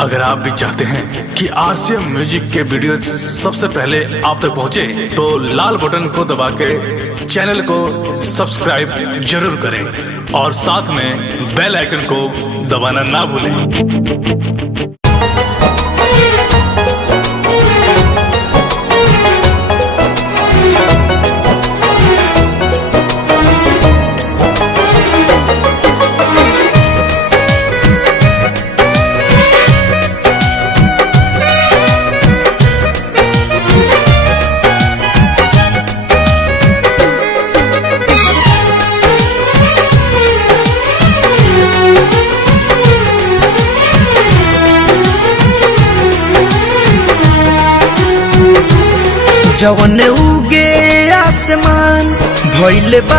अगर आप भी चाहते हैं कि आरसीएम म्यूजिक के वीडियो सबसे पहले आप तक पहुंचे, तो लाल बटन को दबा के चैनल को सब्सक्राइब जरूर करें और साथ में बेल आइकन को दबाना ना भूलें। जवन उगे आसमान भइले बा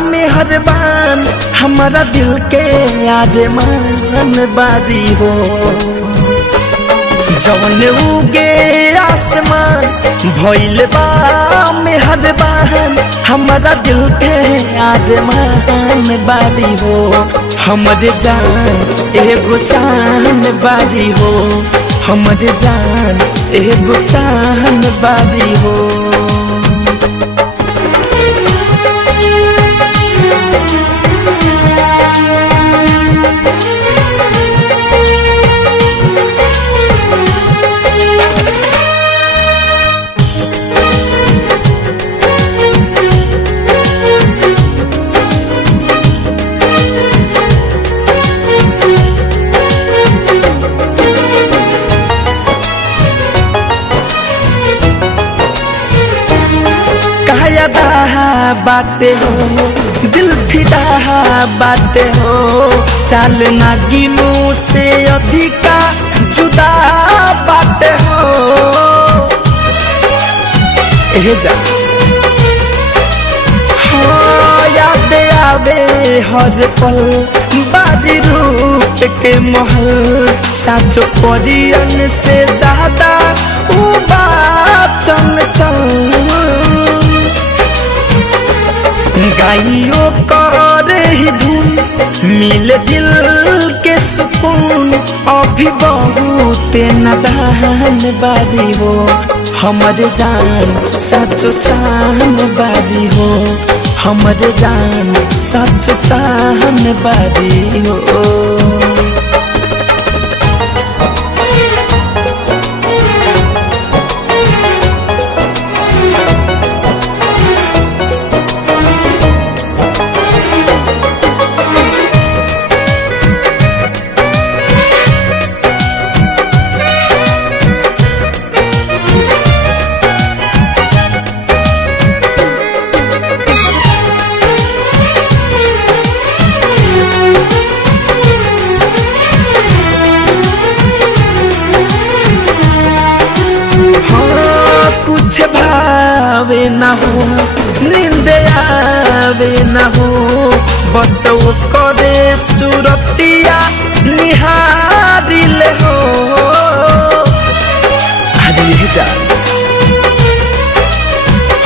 मेहरबान, हमारा दिल के आरमान बारी हो। जवन उगे आसमान भइले बा मेहरबान, हमारा दिल के आरमान बारी हो। हमरे जान एगो चान बारी हो, हमरे जान एगो चान बारी हो। बाते हो दिल फिदा बाते हो, चाल नागिनों से अधिका जुदा बाते हो। जा हाँ याद आवे हर पल बारी रूप के महल, साचो परियन से ज्यादा चल चल गाइयों करे ही धुन, मिले दिल के सुकून। अभी बहुत नादान बारी हो, हमरे जान सचो चान बारी हो, हमरे जान सचो चान बारी हो। कुछ भावे न हो, नींद आवे न हो, बस वो करे सुरतिया निहारिल हो। अरे जान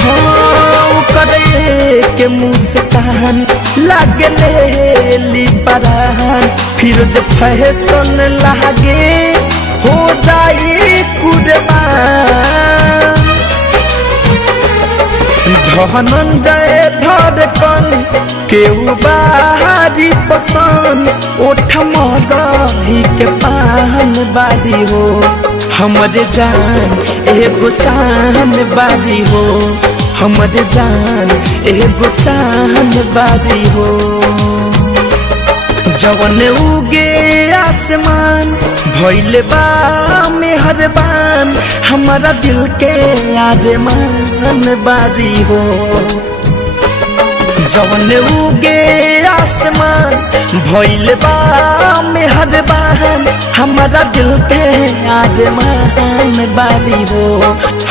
हो करे के मुस्कान लागले ली परान, फिर जब फैशन लागे हो जाए कुर्बान। धनंजय धड़कन केहू बाहरी पसंद, ओठ मगही के पान बारी हो। हमरे जान एगो चान बारी हो, हमरे जान एगो चान बारी हो। जवन उगे आसमान भइले बा मेहरबान, हमारा दिल के आरमान बारी हो। जवन उगे आसमान भइले बा मेहरबान, हमारा दिल के आरमान बारी हो।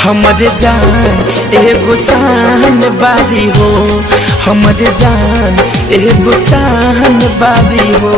हमरे जान एगो चान बारी हो, हमरे जान एगो चान बारी हो।